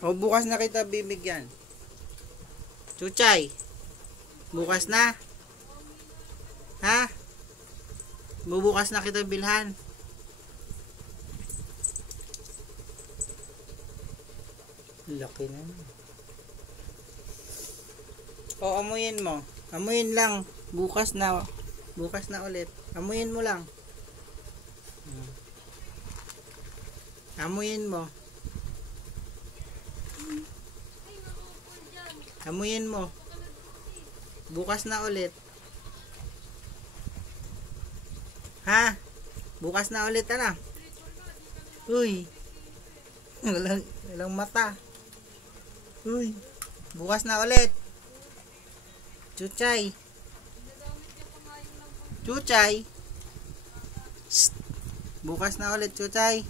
O bukas na kita bibigyan. Chuchay. Bukas na. Ha? Bubukas na kita bilhan. Laki na. O amuyin mo. Amuyin lang. Bukas na. Bukas na ulit. Amuyin mo lang. Amuyin mo. Amuyin mo. Bukas na ulit. Ha? Bukas na ulit ano? Uy. Walang mata. Uy. Bukas na ulit. Chuchay. Chuchay. Shh. Bukas na ulit, Chuchay.